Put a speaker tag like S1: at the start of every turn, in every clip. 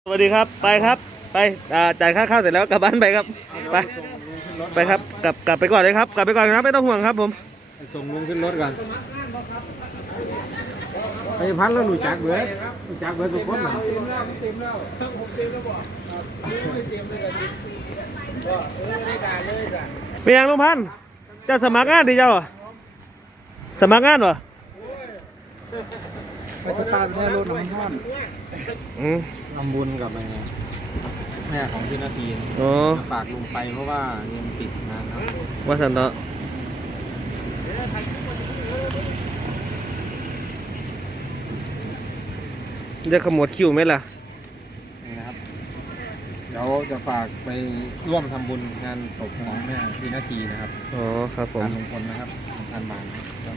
S1: สวัสดีครับไปครับไปจ่ายค่าข้าวเสร็จแล้วกลับบ้านไปครับไปครับกลับไปก่อนเลยครับกลับไปก่อนครับไม่ต้องห่วงครับผม
S2: ส่งลุงขึ้นรถก่อนไอ้พันแล้วหนูจักเบิร์ดทุกคนเหรอ
S1: เป็นยังลุงพันธุ์จะสมัครงานดิเจ้าสมัครงานเหรอ
S2: ไปสตาร์ทแม่รถน้ำท่อนทำบุญกับแม่ของพี่นาทีฝากลุงไปเพราะว่าเงินติดนะครับ
S1: ว่าสันเนาะจะขมวดคิวไหมล่ะ
S2: นี่นะครับเดี๋ยวจะฝากไปร่วมทำบุญงานศพของแม่พี่นาทีนะครับ
S1: อ๋อครับผม
S2: การลงทุนนะครับ1,000 บาท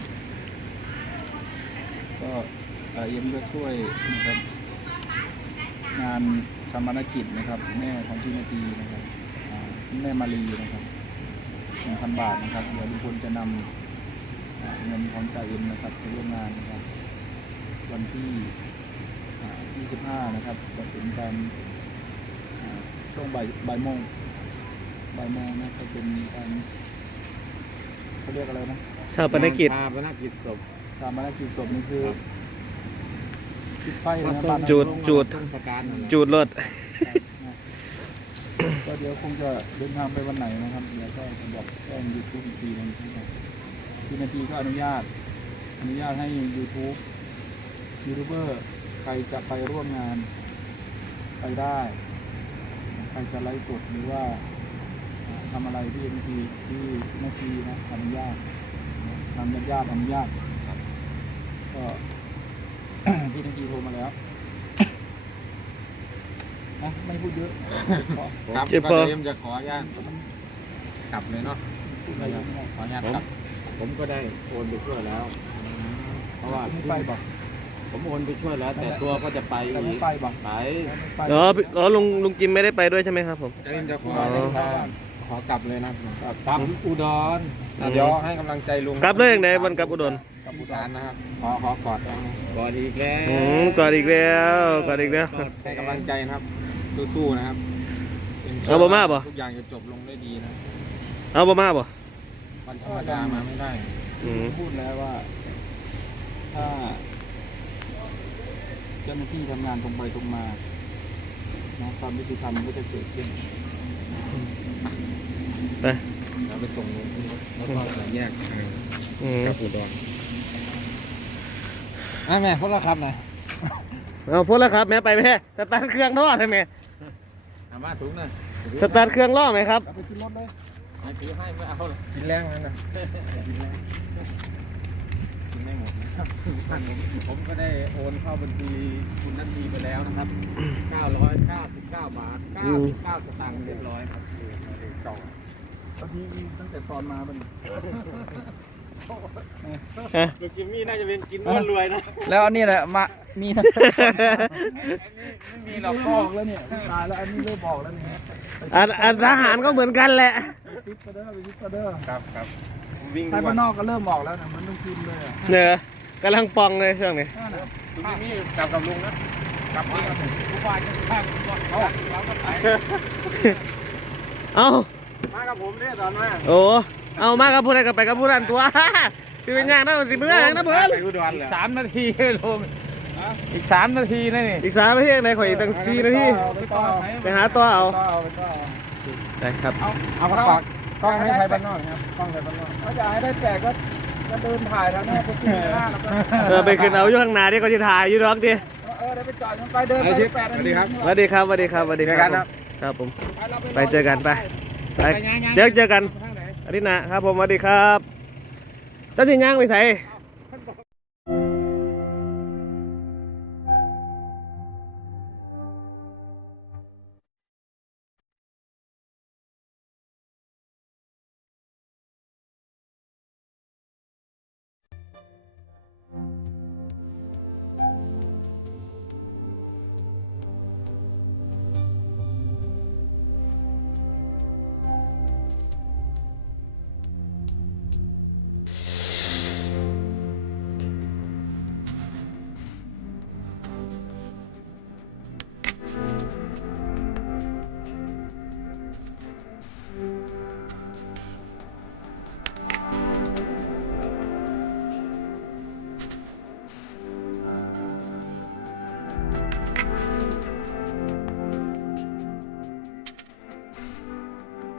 S2: ก็เอ็มก็ช่วยนะครับงานชาปนกิจนะครับแม่ของพี่นาทีนะครับแม่มารีนะครับ1,000 บาทนะครับเดี๋ยวทุกคนจะนำเงินของจ่าเอ็มนะครับไปร่วมงานนะครับวันที่25นะครับจะถึงการช่วงบ่ายโมงนะจะเป็นการเขาเรียกอะไรนะ
S1: ชาปนกิจ
S2: ศพชาปนกิจศพนี่คือจุดไฟนะครับ
S1: จูดรถ
S2: ก็เดี๋ยวคงจะเดินทางไปวันไหนนะครับเดี๋ยวก็จะบอกแจ้ง YouTube อีกทีนึงพี่นาทีก็อนุญาตให้ ยูทูบเบอร์ใครจะไปร่วมงานไปได้ใครจะไลฟ์สดหรือว่าทำอะไรที่นาทีนะอนุญาตทำญาติอนุญาตก็พี่นาทีโทรมาแล้วนะไม่พูดเยอะครับก็เตรียมจะขออนุญาตกลับเลยเนาะขออนุญาตครับผมก็ได้โอนไปช่วยแล้วเพราะว่าพี่ไปบอกผมโอนไปช่วยแล้วแต่ตัวก็จะไปไป
S1: ลุงจิมไม่ได้ไปด้วยใช่ไหมครับผม
S2: จะขอกลับเลยนะกลับอุดรเดี๋ยวให้กำลังใจลุง
S1: กลับเลยอย่างไรวันกลับอุดร
S2: กับอุดรนะครับขอกอดอีกแล้ว
S1: กอดอีกแล้ว
S2: ให้กำลังใจนะครับสู้ๆนะครับ
S1: เอาบ่มาบ่
S2: ทุกอย่างจะจบลงได้ดีนะ
S1: เอาบ่มาบ่
S2: วันธรรมดามาไม่ได้พูดแล้วว่าถ้าเจ้าหน้าที่ทำงานตรงไปตรงมาความยุติธรรมก็จะเกิดขึ้น
S1: ไป
S2: เราไปส่งแล้วก็แยกกับอุดรแม่พวกเราครับหน่อย
S1: เอาพูดแล้วครับแม่ไปแม่สตาร์ทเครื่องท่อใช่ไหม
S2: มาถุงน่ะ
S1: สตาร์ทเครื่องล่อไหมครับ
S2: ไปขึ้นรถเลยถือให้ไม่เอากินแรงนะกินไม่หมดผมก็ได้โอนเข้าบัญชีคุณนัททีไปแล้วนะครับ999 บาท99 สตางค์เรียบร้อยครับเก่าตอนนี้ตั้งแต่ตอนมาเป็นกิมมี่น่าจะเป็นกินอ้วนรวยนะ
S3: แล้วอันนี้แหละมีทั้ง
S2: ไม่มีหรอกบอกแล้วเนี่ยตายแล้วอันนี้เริ่มบอกแล้วเนี่ย
S1: อันทหารก็เหมือนกันแหละ
S2: ซิปเดอร์ครับวิ่งไปบ้านนอกก็เริ่มบอกแล้วนะมันต้องกินเลย
S1: เนี่ยกำลังปองเลยช่วงนี้
S2: คุณกิมมี่กลับกับลุงนะกลับมาผู้ฝ่ายจะข้างเราก็ไป
S1: เอา
S2: มากับผมเนี่ยตอนมา
S1: โอ้เอามากับผู้ใดก็ไปกับผู้นั้นตัวคือเป็นอย่างนั้นสิเมื่อไหร่นะเพื่อน
S3: อีก3 นาทีลงอีก3 นาทีนะนี่
S1: อีก3 นาทีไหนขออีกตั้ง4 นาทีไปหาตัวเอาได้ครับ
S2: เอาฝากกล้องให้ไทยบ้านนอกครับกล้องไทยบ้านนอกเขาจะให้ได้แจกก็เดินถ่ายทางนี้ไปกินหน้าแล้วก็
S1: ไปขึ้นเอาอยู่ข้างหน้าที่เขาจะถ่ายอยู่รอกดิ
S2: เดี๋ยวไปจอดไปเดินไป8 นาทีครับ
S1: สวัสดีครับครับผมไปเจอกันไปเดี๋ยวเจอกันอาทิตย์หน้าครับผมสวัสดีครับเจ้าสิย่างไปใส่